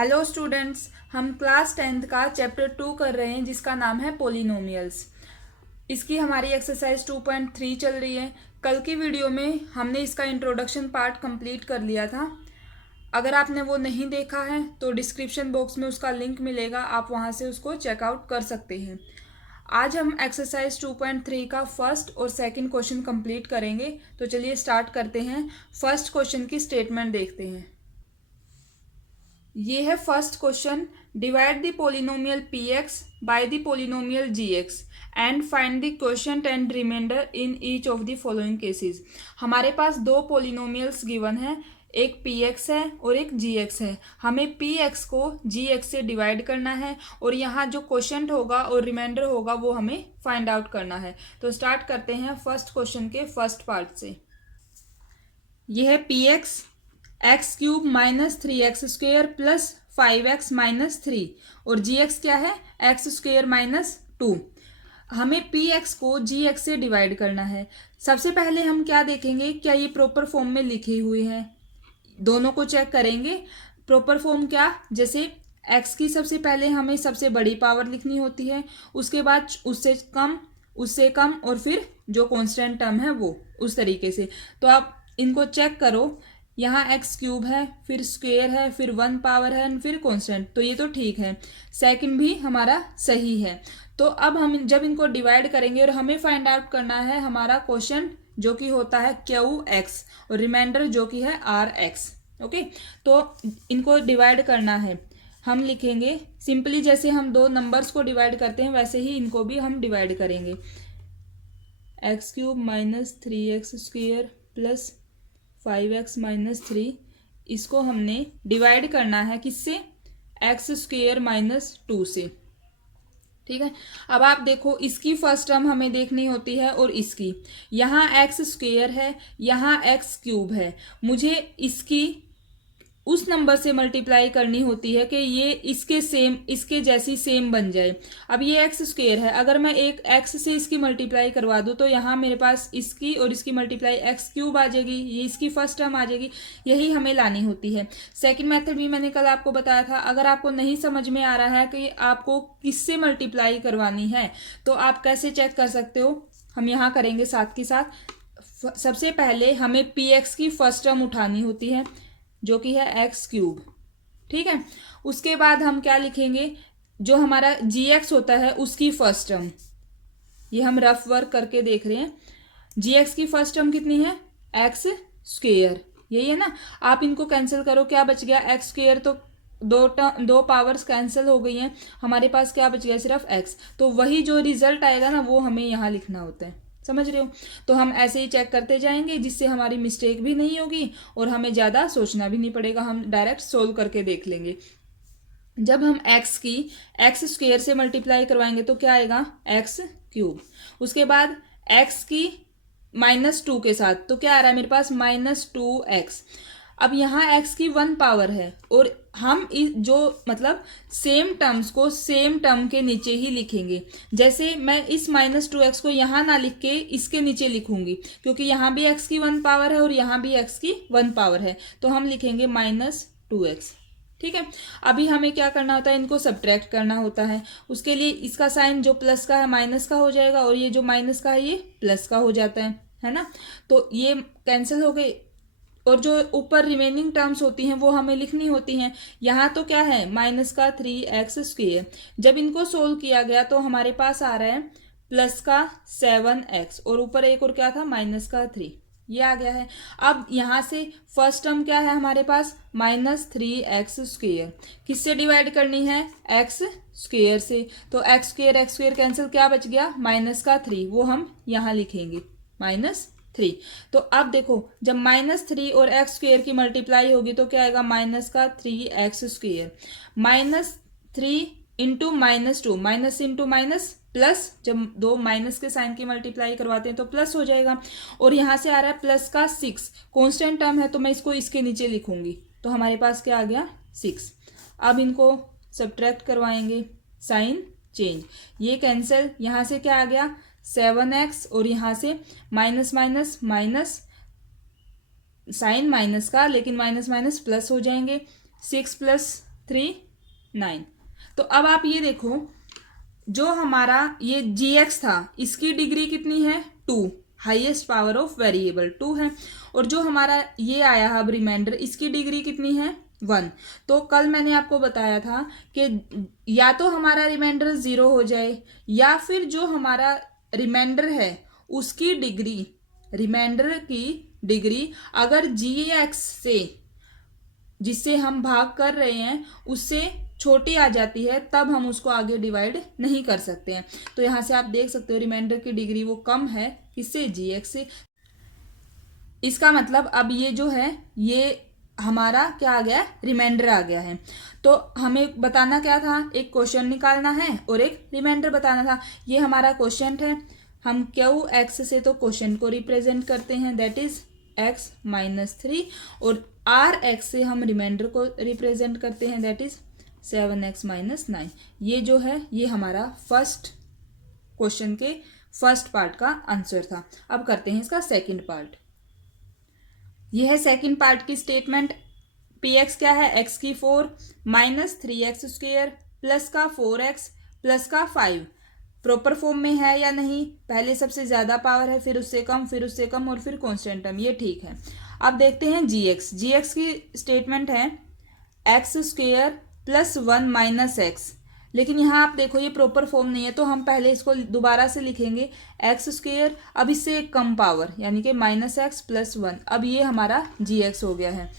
Hello students, हम class 10th का chapter 2 कर रहे हैं जिसका नाम है पोलिनोमियल्स। इसकी हमारी एक्सरसाइज 2.3 चल रही है। कल की वीडियो में हमने इसका इंट्रोडक्शन पार्ट कंप्लीट कर लिया था। अगर आपने वो नहीं देखा है तो डिस्क्रिप्शन बॉक्स में उसका लिंक मिलेगा, आप वहाँ से उसको चेकआउट कर सकते हैं। आज हम एक्सरसाइज 2.3 का फर्स्ट और सेकंड क्वेश्चन कंप्लीट करेंगे। तो चलिए स्टार्ट करते हैं। फर्स्ट क्वेश्चन की स्टेटमेंट देखते हैं। ये है first question. Divide the polynomial p x by the polynomial g x and find the quotient and remainder in each of the following cases. हमारे पास दो पोलिनोमियल्स गिवन है, एक पी एक्स है और एक जी एक्स है। हमें पी एक्स को जी एक्स से डिवाइड करना है और यहाँ जो क्वोशिएंट होगा और रिमाइंडर होगा वो हमें फाइंड आउट करना है। तो स्टार्ट करते हैं फर्स्ट क्वेश्चन के फर्स्ट पार्ट से। यह है P x x cube minus 3x² plus 5x minus 3 और जी एक्स क्या है x² माइनस 2। हमें पी एक्स को जी एक्स से डिवाइड करना है। सबसे पहले हम क्या देखेंगे, क्या ये प्रॉपर फॉर्म में लिखी हुई है। दोनों को चेक करेंगे। प्रॉपर फॉर्म क्या, जैसे x की सबसे पहले हमें सबसे बड़ी पावर लिखनी होती है, उसके बाद उससे कम और फिर जो कांस्टेंट टर्म है वो, उस तरीके से। तो आप इनको चेक करो। यहाँ एक्स क्यूब है, फिर स्क्वेयर है, फिर 1 पावर है, फिर कांस्टेंट, तो ये तो ठीक है। सेकंड भी हमारा सही है। तो अब हम जब इनको डिवाइड करेंगे और हमें फाइंड आउट करना है हमारा क्वोशिएंट जो कि होता है क्यू एक्स और रिमाइंडर जो कि है आर एक्स। ओके, तो इनको डिवाइड करना है। हम लिखेंगे सिंपली जैसे हम दो नंबर्स को डिवाइड करते हैं वैसे ही इनको भी हम डिवाइड करेंगे। X cube minus 3x² plus 5x minus 3, इसको हमने डिवाइड करना है किससे, x² माइनस 2 से। ठीक है, अब आप देखो इसकी फर्स्ट टर्म हमें देखनी होती है और इसकी। यहाँ x² है, यहाँ x क्यूब है, मुझे इसकी उस नंबर से मल्टीप्लाई करनी होती है कि ये इसके जैसी सेम बन जाए। अब ये x² है, अगर मैं एक x से इसकी मल्टीप्लाई करवा दूँ तो यहाँ मेरे पास इसकी और इसकी मल्टीप्लाई x³ आ जाएगी, ये इसकी फर्स्ट टर्म आ जाएगी। यही हमें लानी होती है। सेकंड मेथड भी मैंने कल आपको बताया था। अगर आपको नहीं समझ में आ रहा है कि आपको किससे मल्टीप्लाई करवानी है तो आप कैसे चेक कर सकते हो, हम यहाँ करेंगे साथ के साथ। सबसे पहले हमें पी एक्स की फर्स्ट टर्म उठानी होती है जो कि है एक्स क्यूब। ठीक है, उसके बाद हम क्या लिखेंगे, जो हमारा जी एक्स होता है उसकी फर्स्ट टर्म, ये हम रफ वर्क करके देख रहे हैं। जी एक्स की फर्स्ट टर्म कितनी है, x², यही है ना। आप इनको कैंसिल करो, क्या बच गया x², तो दो पावर्स कैंसिल हो गई हैं, हमारे पास क्या बच गया, सिर्फ x। तो वही जो रिजल्ट आएगा ना वो हमें यहाँ लिखना होता है, समझ रहे हो। तो हम ऐसे ही चेक करते जाएंगे जिससे हमारी मिस्टेक भी नहीं होगी और हमें ज़्यादा सोचना भी नहीं पड़ेगा, हम डायरेक्ट सोल्व करके देख लेंगे। जब हम x की x² से मल्टीप्लाई करवाएंगे तो क्या आएगा, x क्यूब। उसके बाद x की -2 के साथ तो क्या आ रहा है मेरे पास, -2x। अब यहाँ x की 1 पावर है और हम जो मतलब सेम टर्म्स को सेम टर्म के नीचे ही लिखेंगे। जैसे मैं इस -2x को यहाँ ना लिख के इसके नीचे लिखूंगी, क्योंकि यहाँ भी x की 1 पावर है और यहाँ भी x की 1 पावर है, तो हम लिखेंगे -2x। ठीक है, अभी हमें क्या करना होता है, इनको सब्ट्रैक्ट करना होता है। उसके लिए इसका साइन जो प्लस का है माइनस का हो जाएगा और ये जो माइनस का है ये प्लस का हो जाता है ना। तो ये कैंसिल हो गए और जो ऊपर रिमेनिंग टर्म्स होती हैं वो हमें लिखनी होती हैं। यहाँ तो क्या है, -3x²। जब इनको सोल्व किया गया तो हमारे पास आ रहा है +7x और ऊपर एक और क्या था, -3, ये आ गया है। अब यहाँ से फर्स्ट टर्म क्या है हमारे पास, -3x², किससे डिवाइड करनी है, x² से। तो x² कैंसिल, क्या बच गया, -3, वो हम यहाँ लिखेंगे -3। तो अब देखो जब -3 और x² की मल्टीप्लाई होगी तो क्या आएगा, -3x²। -3 into -2, minus into minus plus, जब दो माइनस के साइन की मल्टीप्लाई करवाते हैं तो प्लस हो जाएगा। और यहाँ से आ रहा है +6, कांस्टेंट टर्म है तो मैं इसको इसके नीचे लिखूंगी, तो हमारे पास क्या आ गया, 6। अब इनको सब्ट्रैक्ट करवाएंगे, साइन चेंज, ये कैंसिल, यहाँ से क्या आ गया 7x और यहाँ से minus minus minus, sign minus का लेकिन माइनस माइनस प्लस हो जाएंगे। 6 + 9। तो अब आप ये देखो, जो हमारा ये gx था इसकी डिग्री कितनी है 2, हाईएस्ट पावर ऑफ वेरिएबल 2 है, और जो हमारा ये आया है अब रिमाइंडर, इसकी डिग्री कितनी है 1। तो कल मैंने आपको बताया था कि या तो हमारा रिमाइंडर 0 हो जाए, या फिर जो हमारा रिमाइंडर है उसकी डिग्री, रिमाइंडर की डिग्री अगर gx से, जिससे हम भाग कर रहे हैं, उससे छोटी आ जाती है, तब हम उसको आगे डिवाइड नहीं कर सकते हैं। तो यहाँ से आप देख सकते हो रिमाइंडर की डिग्री वो कम है किससे, gx से। इसका मतलब अब ये जो है ये हमारा क्या आ गया, रिमाइंडर आ गया है। तो हमें बताना क्या था, एक क्वेश्चन निकालना है और एक रिमाइंडर बताना था। ये हमारा क्वेश्चन है, हम क्यू एक्स से तो क्वेश्चन को रिप्रेजेंट करते हैं, दैट इज x - 3, और आर एक्स से हम रिमाइंडर को रिप्रेजेंट करते हैं, दैट इज 7x - 9। ये जो है ये हमारा फर्स्ट क्वेश्चन के फर्स्ट पार्ट का आंसर था। अब करते हैं इसका सेकंड पार्ट। यह है सेकंड पार्ट की स्टेटमेंट। px क्या है, x की 4 - 3x² प्लस का 4x प्लस का 5 प्रॉपर फॉर्म में है या नहीं, पहले सबसे ज्यादा पावर है, फिर उससे कम, फिर उससे कम, और फिर कांस्टेंट टर्म, ये ठीक है। अब देखते हैं gx की स्टेटमेंट है x² प्लस 1 - x, लेकिन यहाँ आप देखो ये प्रॉपर फॉर्म नहीं है, तो हम पहले इसको दोबारा से लिखेंगे x², अब इससे एक कम पावर यानी कि -x प्लस 1, अब ये हमारा gx हो गया है।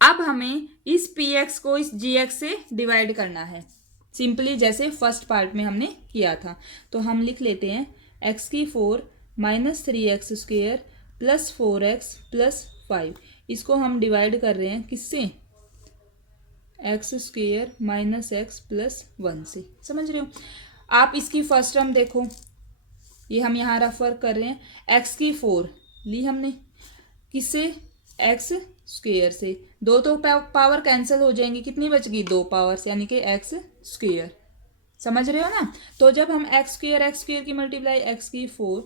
अब हमें इस px को इस gx से डिवाइड करना है, सिंपली जैसे फर्स्ट पार्ट में हमने किया था। तो हम लिख लेते हैं x की 4 - 3x² प्लस 4x प्लस 5, इसको हम डिवाइड कर रहे हैं किससे, x² - x प्लस 1 से। समझ रहे हो आप। इसकी फर्स्ट टर्म देखो, ये हम यहाँ रेफर कर रहे हैं, x की 4 ली हमने किससे, x² से। दो तो पावर कैंसिल हो जाएंगी, कितनी बच गई, 2 पावर्स, यानी कि x²। समझ रहे हो ना। तो जब हम x² की मल्टीप्लाई x की 4,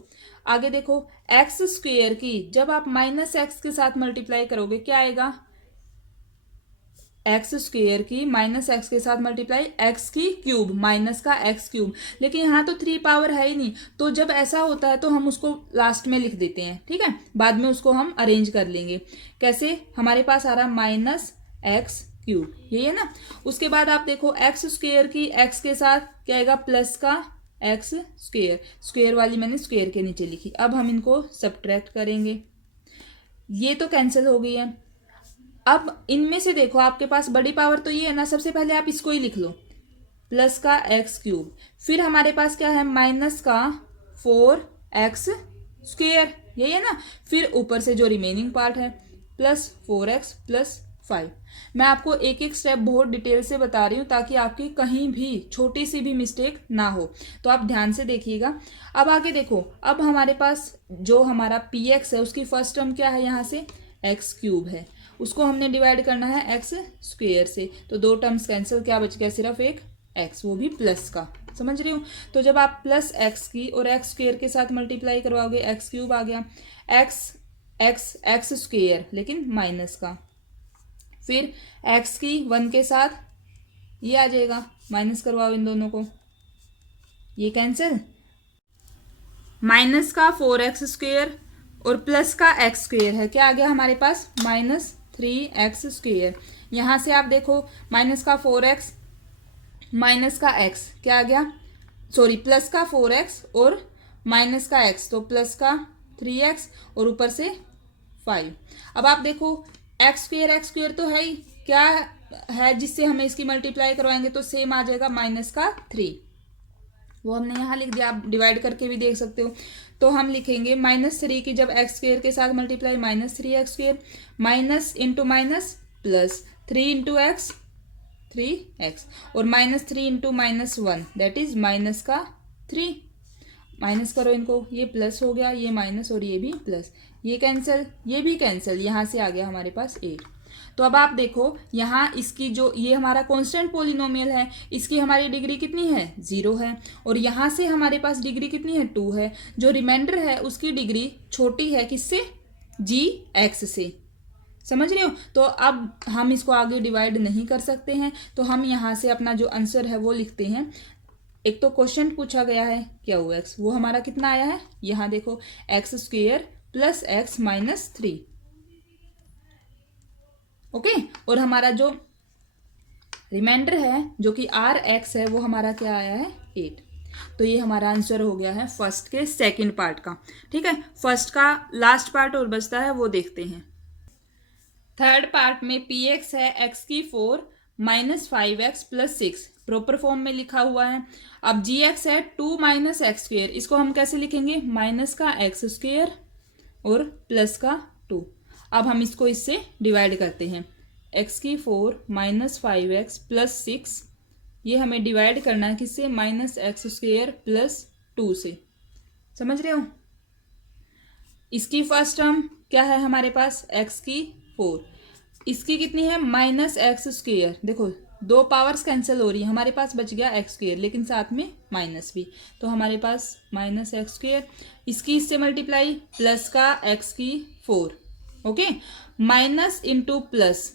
आगे देखो x² की जब आप -x के साथ मल्टीप्लाई करोगे क्या आएगा, x² की -x के साथ मल्टीप्लाई x की क्यूब माइनस का x³, लेकिन यहाँ तो 3 पावर है ही नहीं, तो जब ऐसा होता है तो हम उसको लास्ट में लिख देते हैं, ठीक है, बाद में उसको हम अरेंज कर लेंगे। कैसे, हमारे पास आ रहा -x³, यही है ना। उसके बाद आप देखो x² की x के साथ क्या आएगा, प्लस का x², स्क्वेयर वाली मैंने स्क्वेयर के नीचे लिखी। अब हम इनको सब्ट्रैक्ट करेंगे, ये तो कैंसिल हो गई है। अब इनमें से देखो आपके पास बड़ी पावर तो ये है ना, सबसे पहले आप इसको ही लिख लो, प्लस का x³, फिर हमारे पास क्या है, माइनस का 4x², यही है ना, फिर ऊपर से जो रिमेनिंग पार्ट है प्लस 4x प्लस 5। मैं आपको एक एक स्टेप बहुत डिटेल से बता रही हूँ ताकि आपकी कहीं भी छोटी सी भी मिस्टेक ना हो, तो आप ध्यान से देखिएगा। अब आगे देखो, अब हमारे पास जो हमारा px है उसकी फर्स्ट टर्म क्या है, यहाँ से x³ है, उसको हमने डिवाइड करना है x² से, तो 2 टर्म्स कैंसिल, क्या बच गया, सिर्फ एक x, वो भी प्लस का। समझ रही हूँ। तो जब आप प्लस x की और x² के साथ मल्टीप्लाई करवाओगे, x³ आ गया, x² लेकिन माइनस का, फिर x की 1 के साथ ये आ जाएगा, माइनस करवाओ इन दोनों को, ये कैंसिल, माइनस का 4x² और प्लस का x² है, क्या आ गया हमारे पास, -3x²। यहाँ से आप देखो माइनस का 4x माइनस का x क्या आ गया, सॉरी प्लस का 4x और माइनस का x, तो प्लस का 3x और ऊपर से 5। अब आप देखो x² तो है ही, क्या है जिससे हमें इसकी मल्टीप्लाई करवाएंगे तो सेम आ जाएगा, माइनस का 3, वो हमने यहाँ लिख दिया, आप डिवाइड करके भी देख सकते हो। तो हम लिखेंगे -3 की जब x² के साथ multiply, -3x², minus into minus plus, 3 into x 3x, और -3 इंटू -1 दैट इज माइनस का 3, माइनस करो इनको, ये प्लस हो गया, ये माइनस और ये भी प्लस, ये कैंसिल, ये भी कैंसिल, यहाँ से आ गया हमारे पास 8। तो अब आप देखो यहाँ इसकी जो ये हमारा कांस्टेंट पोलिनोमियल है, इसकी हमारी डिग्री कितनी है, 0 है, और यहाँ से हमारे पास डिग्री कितनी है, 2 है। जो रिमाइंडर है उसकी डिग्री छोटी है किससे, gx से। समझ रहे हो? तो अब हम इसको आगे डिवाइड नहीं कर सकते हैं, तो हम यहाँ से अपना जो आंसर है वो लिखते हैं। एक तो क्वेश्चन पूछा गया है क्या हुआ एक्स, वो हमारा कितना आया है, यहाँ देखो x square plus x minus 3। Okay, और हमारा जो रिमाइंडर है जो कि आर एक्स है वो हमारा क्या आया है 8। तो ये हमारा आंसर हो गया है फर्स्ट के सेकंड पार्ट का। ठीक है, फर्स्ट का लास्ट पार्ट और बचता है वो देखते हैं। थर्ड पार्ट में पी एक्स है एक्स की 4 minus 5x plus 6 proper form में लिखा हुआ है। अब जी एक्स है 2 माइनस एक्स स्क्वेयर, इसको हम कैसे लिखेंगे, माइनस का एक्स स्क्वेयर और प्लस का 2। अब हम इसको इससे डिवाइड करते हैं, एक्स की 4 माइनस 5x प्लस 6, ये हमें डिवाइड करना है किससे, माइनस एक्स स्क्वेयर प्लस 2 से। समझ रहे हो? इसकी फर्स्ट टर्म क्या है हमारे पास, एक्स की 4, इसकी कितनी है माइनस एक्स स्क्वेयर। देखो दो पावर्स कैंसिल हो रही है, हमारे पास बच गया एक्स स्क्वेयर लेकिन साथ में माइनस भी, तो हमारे पास माइनस एक्स स्क्वेयर, इसकी इससे मल्टीप्लाई प्लस का एक्स की 4। Okay, minus into plus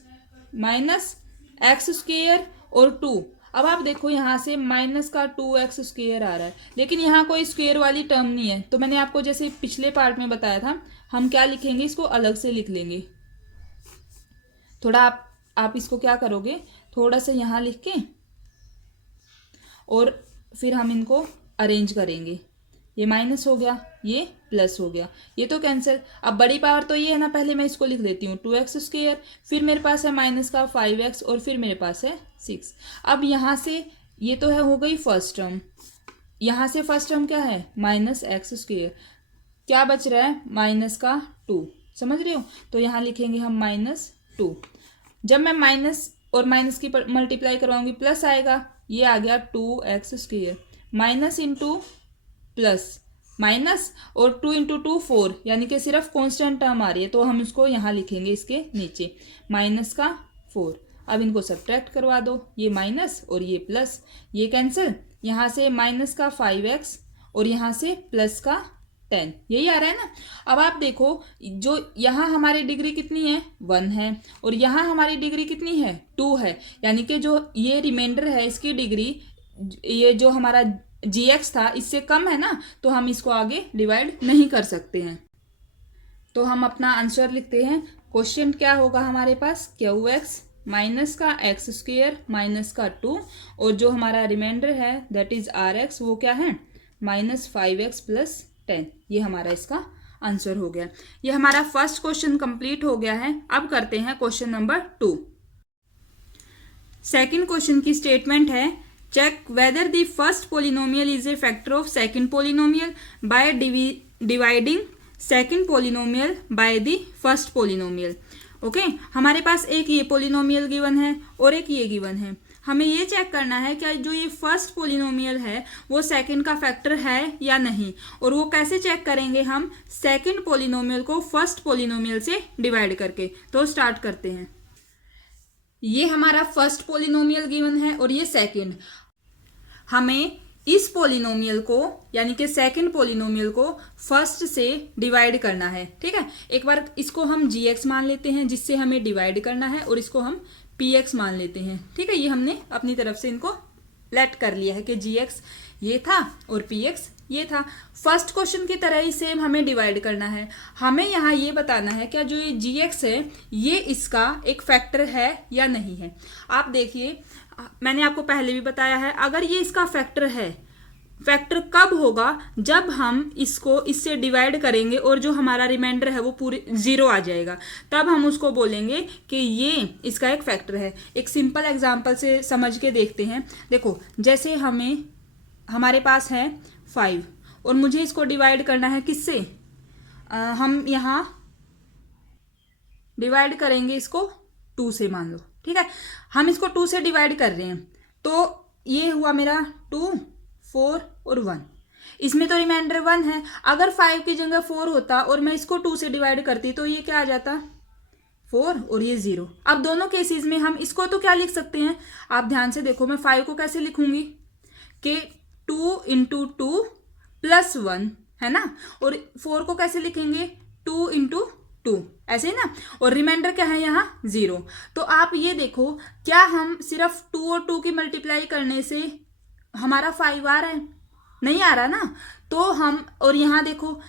minus x square और 2। अब आप देखो यहाँ से माइनस का 2x स्क्वेयर आ रहा है, लेकिन यहाँ कोई स्क्वेयर वाली टर्म नहीं है, तो मैंने आपको जैसे पिछले पार्ट में बताया था, हम क्या लिखेंगे, इसको अलग से लिख लेंगे। थोड़ा आप इसको क्या करोगे, थोड़ा सा यहाँ लिख के और फिर हम इनको अरेंज करेंगे। ये माइनस हो गया, ये प्लस हो गया, ये तो कैंसिल। अब बड़ी पावर तो ये है ना, पहले मैं इसको लिख देती हूँ 2x स्क्वेयर, फिर मेरे पास है माइनस का 5x और फिर मेरे पास है 6। अब यहाँ से ये तो है हो गई फर्स्ट टर्म, यहाँ से फर्स्ट टर्म क्या है माइनस एक्स स्क्वेयर, क्या बच रहा है माइनस का 2। समझ रहे हो? तो यहाँ लिखेंगे हम माइनस 2। जब मैं माइनस और माइनस की मल्टीप्लाई करवाऊंगी प्लस आएगा, ये आ गया 2x square, minus into plus minus और 2 इंटू 2 4, यानी कि सिर्फ कांस्टेंट टर्म आ रही है, तो हम इसको यहाँ लिखेंगे इसके नीचे माइनस का 4। अब इनको सब्ट्रैक्ट करवा दो, ये माइनस और ये प्लस, ये कैंसिल, यहाँ से माइनस का 5x और यहाँ से प्लस का 10, यही आ रहा है ना। अब आप देखो जो यहाँ हमारी डिग्री कितनी है 1 है और यहाँ हमारी डिग्री कितनी है 2 है, यानी कि जो ये रिमाइंडर है इसकी डिग्री, ये जो हमारा gx था इससे कम है ना, तो हम इसको आगे डिवाइड नहीं कर सकते हैं। तो हम अपना आंसर लिखते हैं। क्वेश्चन क्या होगा हमारे पास, क्यू एक्स माइनस का एक्स स्क्वेयर माइनस का 2 और जो हमारा रिमाइंडर है दैट इज आर एक्स, वो क्या है माइनस 5x प्लस 10। ये हमारा इसका आंसर हो गया। ये हमारा फर्स्ट क्वेश्चन कंप्लीट हो गया है। अब करते हैं क्वेश्चन नंबर 2। सेकंड क्वेश्चन की स्टेटमेंट है, check whether the first polynomial is a factor of second polynomial by dividing second polynomial by the first polynomial. Okay, हमारे पास एक ये पोलिनोमियल गिवन है और एक ये गिवन है। हमें ये चेक करना है कि जो ये फर्स्ट पोलिनोमियल है वो सेकंड का फैक्टर है या नहीं, और वो कैसे चेक करेंगे हम, सेकंड पोलिनोमियल को फर्स्ट पोलिनोमियल से डिवाइड करके। तो स्टार्ट करते हैं। ये हमारा फर्स्ट पोलिनोमियल गिवन है और ये सेकंड। हमें इस पोलिनोमियल को यानी कि सेकंड पोलिनोमियल को फर्स्ट से डिवाइड करना है। ठीक है, एक बार इसको हम gx मान लेते हैं जिससे हमें डिवाइड करना है, और इसको हम px मान लेते हैं। ठीक है, ये हमने अपनी तरफ से इनको लेट कर लिया है कि gx ये था और px ये था। फर्स्ट क्वेश्चन की तरह ही सेम हमें डिवाइड करना है। हमें यहाँ ये बताना है क्या जो ये gx है ये इसका एक फैक्टर है या नहीं है। आप देखिए, मैंने आपको पहले भी बताया है, अगर ये इसका फैक्टर है, फैक्टर कब होगा, जब हम इसको इससे डिवाइड करेंगे और जो हमारा रिमाइंडर है वो पूरे 0 आ जाएगा, तब हम उसको बोलेंगे कि ये इसका एक फैक्टर है। एक सिंपल एग्जांपल से समझ के देखते हैं। देखो, जैसे हमारे पास है 5 और मुझे इसको डिवाइड करना है किससे, हम यहाँ डिवाइड करेंगे इसको 2 से, मान लो। ठीक है, हम इसको 2 से डिवाइड कर रहे हैं, तो ये हुआ मेरा 2, 4 और 1। इसमें तो रिमाइंडर 1 है। अगर 5 की जगह 4 होता और मैं इसको 2 से डिवाइड करती तो ये क्या आ जाता 4 और ये 0। अब दोनों केसेस में हम इसको तो क्या लिख सकते हैं, आप ध्यान से देखो, मैं 5 को कैसे लिखूंगी कि 2 इंटू 2 प्लस 1 है ना, और 4 को कैसे लिखेंगे 2 इंटू 2, ऐसे ही ना, और रिमाइंडर क्या है यहाँ 0। तो आप ये देखो, क्या हम सिर्फ 2 और 2 की मल्टीप्लाई करने से हमारा 5 आ रहा है? नहीं आ रहा ना। तो हम, और यहाँ देखो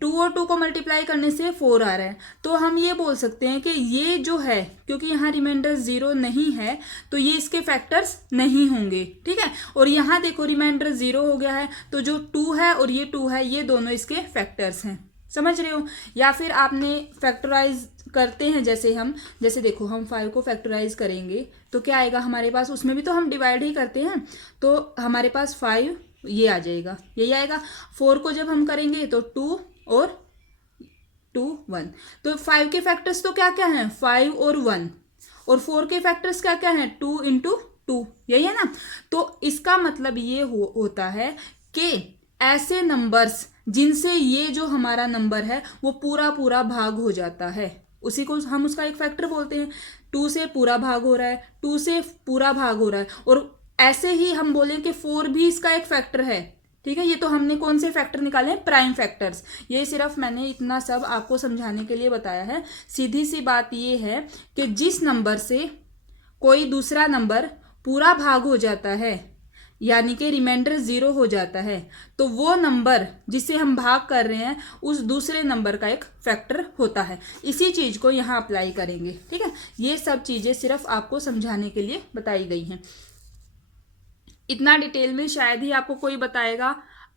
2 और 2 को मल्टीप्लाई करने से 4 आ रहा है, तो हम ये बोल सकते हैं कि ये जो है, क्योंकि यहाँ रिमाइंडर 0 नहीं है तो ये इसके फैक्टर्स नहीं होंगे, ठीक है। और यहाँ देखो रिमाइंडर 0 हो गया है, तो जो 2 है और ये 2 है, ये दोनों इसके फैक्टर्स हैं, समझ रहे हो। या फिर आपने फैक्टराइज करते हैं, जैसे देखो हम 5 को फैक्टराइज करेंगे तो क्या आएगा हमारे पास, उसमें भी तो हम डिवाइड ही करते हैं, तो हमारे पास 5 ये आ जाएगा, यही आएगा। 4 को जब हम करेंगे तो 2 और 2 1, तो 5 के फैक्टर्स तो क्या क्या हैं, 5 और 1, और 4 के फैक्टर्स क्या क्या हैं, 2 इंटू 2, यही है ना। तो इसका मतलब ये होता है कि ऐसे नंबर्स जिनसे ये जो हमारा नंबर है वो पूरा पूरा भाग हो जाता है, उसी को हम उसका एक फैक्टर बोलते हैं। 2 से पूरा भाग हो रहा है, 2 से पूरा भाग हो रहा है, और ऐसे ही हम बोलें कि 4 भी इसका एक फैक्टर है, ठीक है। ये तो हमने कौन से फैक्टर निकाले हैं, प्राइम फैक्टर्स। ये सिर्फ मैंने इतना सब आपको समझाने के लिए बताया है। सीधी सी बात ये है कि जिस नंबर से कोई दूसरा नंबर पूरा भाग हो जाता है, यानी कि रिमाइंडर 0 हो जाता है, तो वो नंबर जिससे हम भाग कर रहे हैं उस दूसरे नंबर का एक फैक्टर होता है। इसी चीज़ को यहाँ अप्लाई करेंगे, ठीक है। ये सब चीज़ें सिर्फ आपको समझाने के लिए बताई गई हैं। इतना डिटेल में शायद ही आपको कोई बताएगा।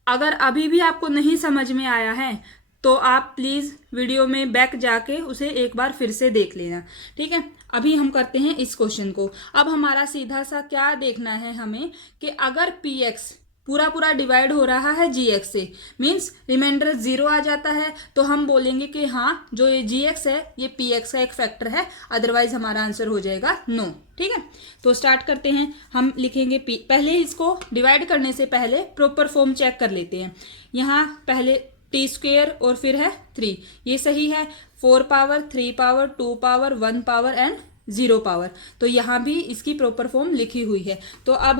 अगर अभी भी आपको नहीं समझ में आया है तो आप प्लीज़ वीडियो में बैक जाके उसे एक बार फिर से देख लेना, ठीक है। अभी हम करते हैं इस क्वेश्चन को। अब हमारा सीधा सा क्या देखना है हमें कि अगर px पूरा पूरा डिवाइड हो रहा है gx से, मीन्स रिमाइंडर 0 आ जाता है, तो हम बोलेंगे कि हाँ जो ये gx है ये px का एक फैक्टर है, अदरवाइज हमारा आंसर हो जाएगा नो, ठीक है। तो स्टार्ट करते हैं। हम लिखेंगे p, पहले इसको डिवाइड करने से पहले प्रॉपर फॉर्म चेक कर लेते हैं। यहाँ पहले t स्क्वेयर और फिर है 3, ये सही है। 4 power 3 power 2 power 1 power and 0 power, तो यहाँ भी इसकी प्रॉपर फॉर्म लिखी हुई है। तो अब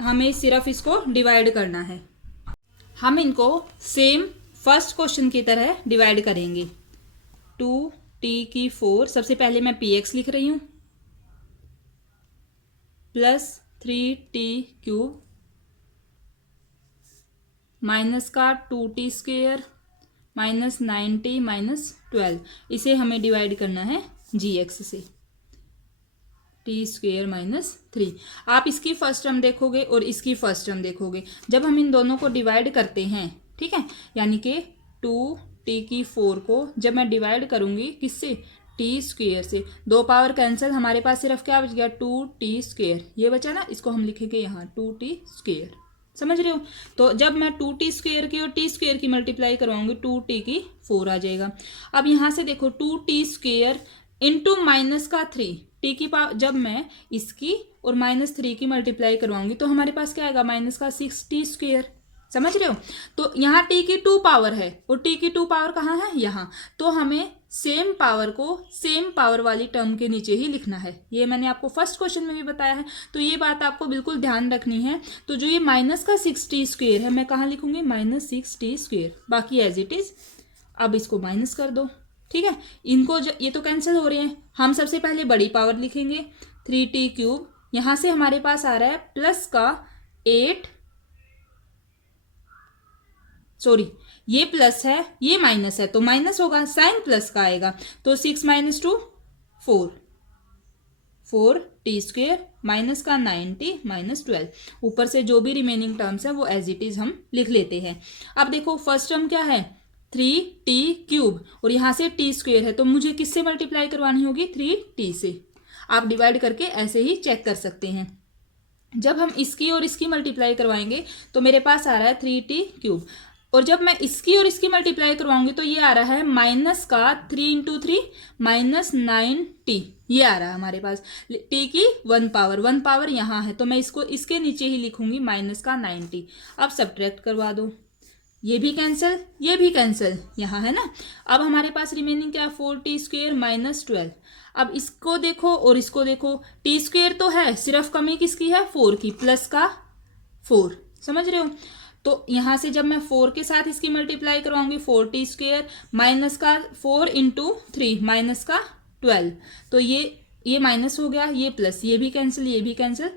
हमें सिर्फ इसको डिवाइड करना है। हम इनको सेम फर्स्ट क्वेश्चन की तरह डिवाइड करेंगे। 2t की 4, सबसे पहले मैं px लिख रही हूँ, प्लस 3t क्यूब माइनस का 2t square minus 9t minus 12, इसे हमें डिवाइड करना है gx से, t स्क्वेयर माइनस 3। आप इसकी फर्स्ट टर्म देखोगे और इसकी फर्स्ट टर्म देखोगे, जब हम इन दोनों को डिवाइड करते हैं, ठीक है, यानी कि 2t की 4 को जब मैं डिवाइड करूंगी किससे, t स्क्वेयर से, 2 पावर कैंसिल, हमारे पास सिर्फ क्या बच गया 2t स्क्वेयर, ये बचा ना, इसको हम लिखेंगे यहाँ 2t स्क्वेयर, समझ रहे हो। तो जब मैं 2t स्क्वेयर की और t स्क्वेयर की मल्टीप्लाई करवाऊंगी 2t की 4 आ जाएगा। अब यहाँ से देखो 2t स्क्वेयर इंटू माइनस का 3, t की पावर, जब मैं इसकी और माइनस 3 की मल्टीप्लाई करवाऊंगी तो हमारे पास क्या आएगा माइनस का 6t स्क्वेयर, समझ रहे हो। तो यहाँ t की 2 पावर है और t की 2 पावर कहाँ है, यहाँ, तो हमें सेम पावर को सेम पावर वाली टर्म के नीचे ही लिखना है। ये मैंने आपको फर्स्ट क्वेश्चन में भी बताया है, तो ये बात आपको बिल्कुल ध्यान रखनी है। तो जो ये माइनस का 6t स्क्वेयर है मैं कहाँ लिखूंगी, माइनस 6t स्क्वेयर, बाकी एज इट इज। अब इसको माइनस कर दो, ठीक है। इनको ये तो कैंसिल हो रहे हैं, हम सबसे पहले बड़ी पावर लिखेंगे 3t क्यूब, यहाँ से हमारे पास आ रहा है प्लस का 8, सॉरी ये प्लस है ये माइनस है, तो माइनस होगा, साइन प्लस का आएगा, तो 6 माइनस 2 4, 4t स्क्वेयर माइनस का 9t माइनस 12, ऊपर से जो भी रिमेनिंग टर्म्स है वो एज इट इज हम लिख लेते हैं। अब देखो फर्स्ट टर्म क्या है 3t क्यूब, और यहाँ से t स्क्वेयर है, तो मुझे किससे मल्टीप्लाई करवानी होगी 3t से। आप डिवाइड करके ऐसे ही चेक कर सकते हैं। जब हम इसकी और इसकी मल्टीप्लाई करवाएंगे तो मेरे पास आ रहा है 3t क्यूब, और जब मैं इसकी और इसकी मल्टीप्लाई करवाऊंगी तो ये आ रहा है माइनस का 3 इंटू 3 माइनस 9t, ये आ रहा है हमारे पास। t की 1 पावर यहाँ है, तो मैं इसको इसके नीचे ही लिखूंगी माइनस का 9t। अब सब्ट्रैक्ट करवा दो, ये भी कैंसिल ये भी कैंसिल, यहाँ है ना। अब हमारे पास रिमेनिंग क्या है 4t स्क्वेयर माइनस 12। अब इसको देखो और इसको देखो, t स्क्वेयर तो है, सिर्फ कमी किसकी है 4 की, प्लस का 4, समझ रहे हो। तो यहाँ से जब मैं 4 के साथ इसकी मल्टीप्लाई करवाऊंगी 4t² माइनस का 4 इंटू 3 माइनस का 12, तो ये माइनस हो गया, ये प्लस, ये भी कैंसिल, ये भी कैंसिल,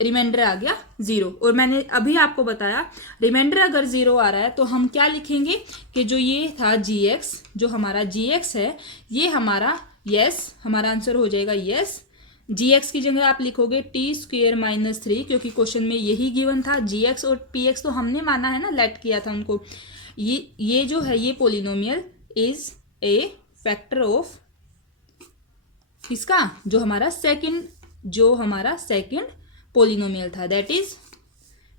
रिमाइंडर आ गया 0। और मैंने अभी आपको बताया रिमाइंडर अगर 0 आ रहा है तो हम क्या लिखेंगे कि जो ये था gx, जो हमारा gx है ये हमारा यस, हमारा आंसर हो जाएगा यस। gx की जगह आप लिखोगे t² माइनस 3, क्योंकि क्वेश्चन में यही गिवन था। gx और px तो हमने माना है ना, लेट किया था उनको। ये जो है ये polynomial is a factor of इसका जो हमारा सेकंड पोलिनोमियल था, that is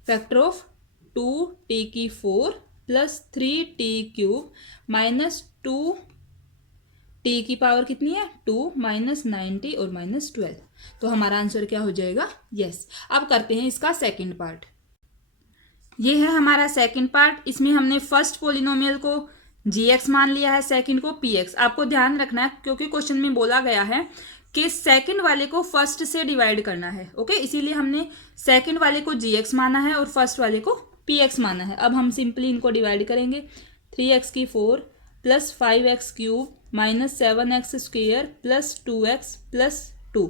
factor of 2t⁴ plus 3t³ minus 2t की पावर कितनी है 2 माइनस 90 और माइनस 12। तो हमारा आंसर क्या हो जाएगा यस। अब करते हैं इसका सेकंड पार्ट। ये है हमारा सेकंड पार्ट। इसमें हमने फर्स्ट पोलिनोमियल को gx मान लिया है, सेकंड को px। आपको ध्यान रखना है क्योंकि क्वेश्चन में बोला गया है कि सेकंड वाले को फर्स्ट से डिवाइड करना है, ओके। इसीलिए हमने सेकंड वाले को gx माना है और फर्स्ट वाले को px माना है। अब हम सिंपली इनको डिवाइड करेंगे। 3x⁴ plus 5x³ minus 7x² plus 2x plus 2।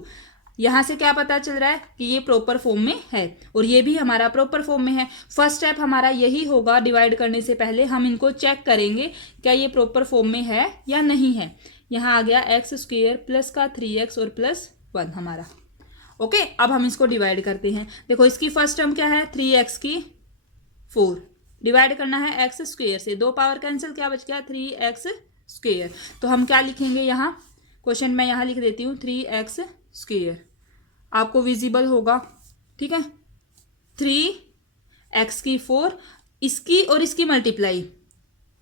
यहाँ से क्या पता चल रहा है कि ये प्रॉपर फॉर्म में है और ये भी हमारा प्रॉपर फॉर्म में है। फर्स्ट स्टेप हमारा यही होगा, डिवाइड करने से पहले हम इनको चेक करेंगे क्या ये प्रॉपर फॉर्म में है या नहीं है। यहाँ आ गया x² प्लस का 3x और प्लस 1 हमारा, ओके। अब हम इसको डिवाइड करते हैं। देखो इसकी फर्स्ट टर्म क्या है 3x⁴, डिवाइड करना है x² से, 2 पावर कैंसिल, क्या बच गया 3x²। तो हम क्या लिखेंगे यहाँ, क्वेश्चन मैं यहाँ लिख देती हूँ 3x², आपको विजिबल होगा, ठीक है। 3x⁴ इसकी और इसकी मल्टीप्लाई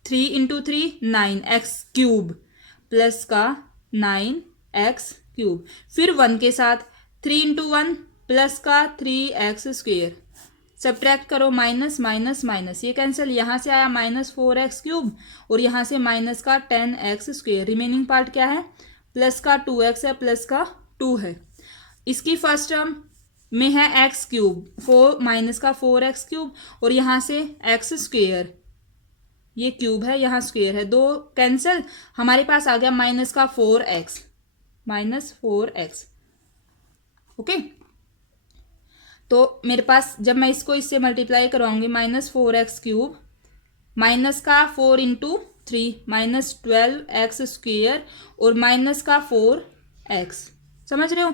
3 इंटू 3 9x³ प्लस का 9x³, फिर 1 के साथ 3 इंटू 1 प्लस का 3x², सब्ट्रैक्ट करो, माइनस माइनस माइनस, ये कैंसिल, यहाँ से आया माइनस 4x³ और यहाँ से माइनस का 10x²। रिमेनिंग पार्ट क्या है प्लस का 2x है, प्लस का 2 है। इसकी फर्स्ट टर्म में है x³ 4 माइनस का 4x³ और यहाँ से x², ये क्यूब है यहाँ स्क्वेयर है, 2 कैंसिल, हमारे पास आ गया माइनस का 4x, माइनस 4x, ओके। तो मेरे पास जब मैं इसको इससे मल्टीप्लाई करवाऊंगी माइनस 4x³ माइनस का 4 इंटू 3 माइनस 12x² और माइनस का 4x, समझ रहे हो।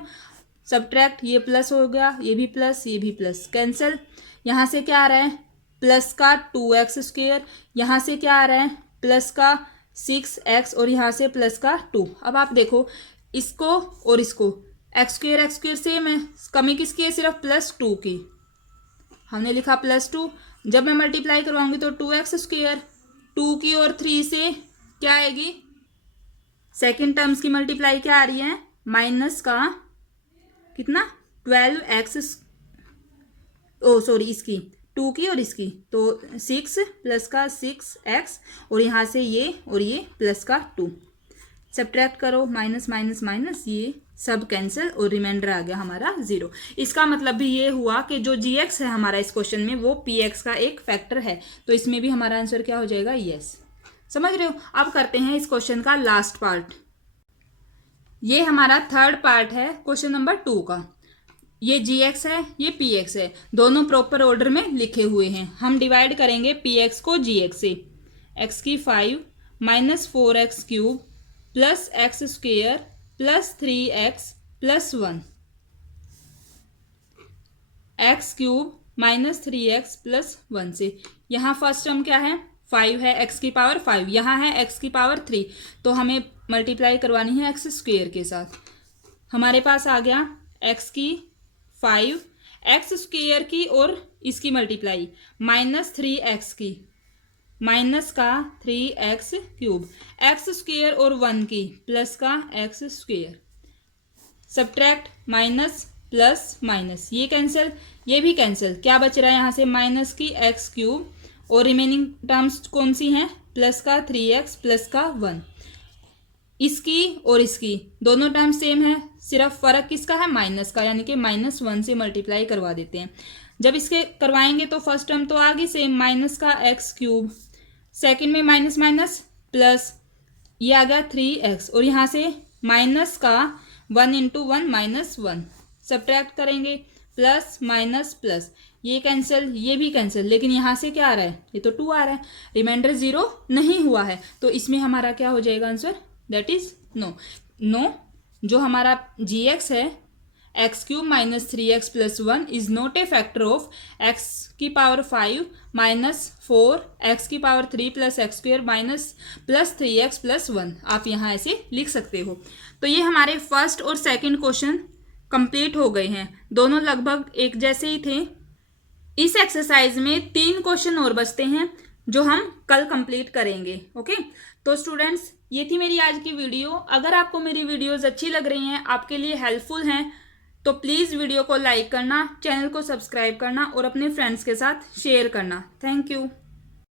सब्ट्रैक्ट, ये प्लस हो गया, ये भी प्लस, ये भी प्लस, कैंसिल। यहाँ से क्या आ रहा है प्लस का 2x², यहाँ से क्या आ रहा है प्लस का 6x और यहाँ से प्लस का 2। अब आप देखो इसको और इसको, x² सेम है, कमी किसकी है सिर्फ प्लस 2 की, हमने लिखा प्लस 2। जब मैं मल्टीप्लाई करवाऊंगी तो 2x², 2 की और 3 से क्या आएगी, सेकेंड टर्म्स की मल्टीप्लाई क्या आ रही है माइनस का कितना 12x, इसकी 2 की और इसकी, तो 6 प्लस का 6x और यहाँ से ये और ये प्लस का 2, सब्ट्रैक्ट करो, माइनस माइनस माइनस, ये सब कैंसिल और रिमाइंडर आ गया हमारा 0। इसका मतलब भी ये हुआ कि जो gx है हमारा इस क्वेश्चन में वो px का एक फैक्टर है, तो इसमें भी हमारा आंसर क्या हो जाएगा यस। समझ रहे हो। अब करते हैं इस क्वेश्चन का लास्ट पार्ट। ये हमारा थर्ड पार्ट है क्वेश्चन नंबर 2 का। ये gx है, ये px है, दोनों प्रॉपर ऑर्डर में लिखे हुए हैं। हम डिवाइड करेंगे px को gx से, x⁵ minus 4x³ plus x² plus 3x plus 1, x³ minus 3x plus 1 से। यहाँ फर्स्ट टर्म क्या है 5 है, x की पावर 5, यहाँ है x की पावर 3, तो हमें मल्टीप्लाई करवानी है x² के साथ। हमारे पास आ गया x⁵ x² की और इसकी मल्टीप्लाई माइनस 3x की, माइनस का 3x³ x² और 1 की प्लस का x², subtract, minus plus minus, ये कैंसिल, ये भी कैंसिल, क्या बच रहा है यहाँ से माइनस की x³ और रिमेनिंग टर्म्स कौन सी हैं प्लस का 3x प्लस का 1। इसकी और इसकी दोनों टर्म सेम है, सिर्फ फर्क किसका है माइनस का, यानी कि -1 से मल्टीप्लाई करवा देते हैं। जब इसके करवाएंगे तो फर्स्ट टर्म तो आ गई सेम, माइनस का एक्स क्यूब, सेकेंड में माइनस माइनस प्लस, ये आ गया 3x, और यहाँ से माइनस का 1 इंटू 1 माइनस 1, सब्ट्रैक्ट करेंगे, प्लस माइनस प्लस, ये कैंसिल, ये भी कैंसिल, लेकिन यहाँ से क्या आ रहा है, ये तो 2 आ रहा है, रिमाइंडर 0 नहीं हुआ है, तो इसमें हमारा क्या हो जाएगा answer, that is no. No, जो हमारा gx है x cube minus 3x plus 1 is not a factor of x की पावर 5 माइनस 4 एक्स की power 3 plus x square minus plus 3x plus 1, आप यहाँ ऐसे लिख सकते हो। तो ये हमारे फर्स्ट और सेकंड क्वेश्चन कंप्लीट हो गए हैं, दोनों लगभग एक जैसे ही थे। इस एक्सरसाइज में 3 क्वेश्चन और बचते हैं जो हम कल कंप्लीट करेंगे। ओके, तो स्टूडेंट्स ये थी मेरी आज की वीडियो। अगर आपको मेरी वीडियोस अच्छी लग रही हैं, आपके लिए हेल्पफुल हैं, तो प्लीज़ वीडियो को लाइक करना, चैनल को सब्सक्राइब करना और अपने फ्रेंड्स के साथ शेयर करना। Thank you.